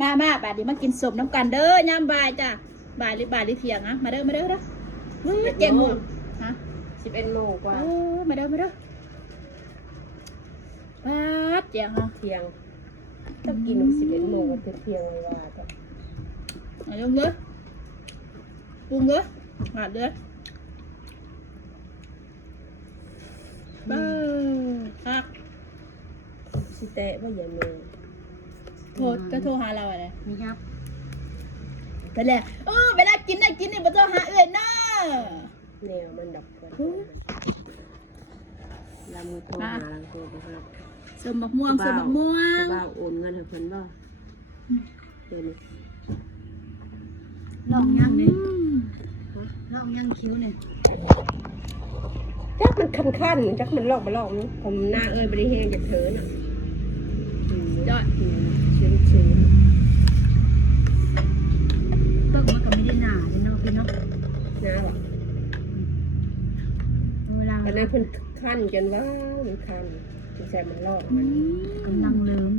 มาบาดนี้มากินสมน้ำกันเด้อย่ามบ่ายจ้ะบ่ายหรือเที่ยงอะมาเด้อเด้อเจ็ดโมงฮะ11 โมงกว่ามาเด้อป๊าดเจียงฮะเที่ยงต้องกิน11 โมงเป็นเที่ยงเลยว่าจ้ะเอาลงเลยปรุงเลยมาเด้อครับ สิเตะว่าอย่างนี้โทรหาเราอะไร ไม่ครับไปแล้วเวลากินได้กินนี่บ่ต้องหาเอื่นนะแนวมันดับกันลำมือโทรหาลังโทรครับสมบักม่วงบ้าโอนเงินให้เพิ่นบ่เดี๋ยวนี้ลองย่างเนี่ยลองย่างคิ้วเนี่ยจักมันคันจักมันลอกบ่ลอกเนาะผมหน้าบ่ได้แห้งจากเธอน่ะยอดชื้นเบิ่งมันก็ไม่ได้หนาเลยเนาะพี่เนาะหน้าว่ะเวลาแต่นั้นเพิ่นคันจนว่ามันคันใส่มันลอกมันกำลังเลิ้ม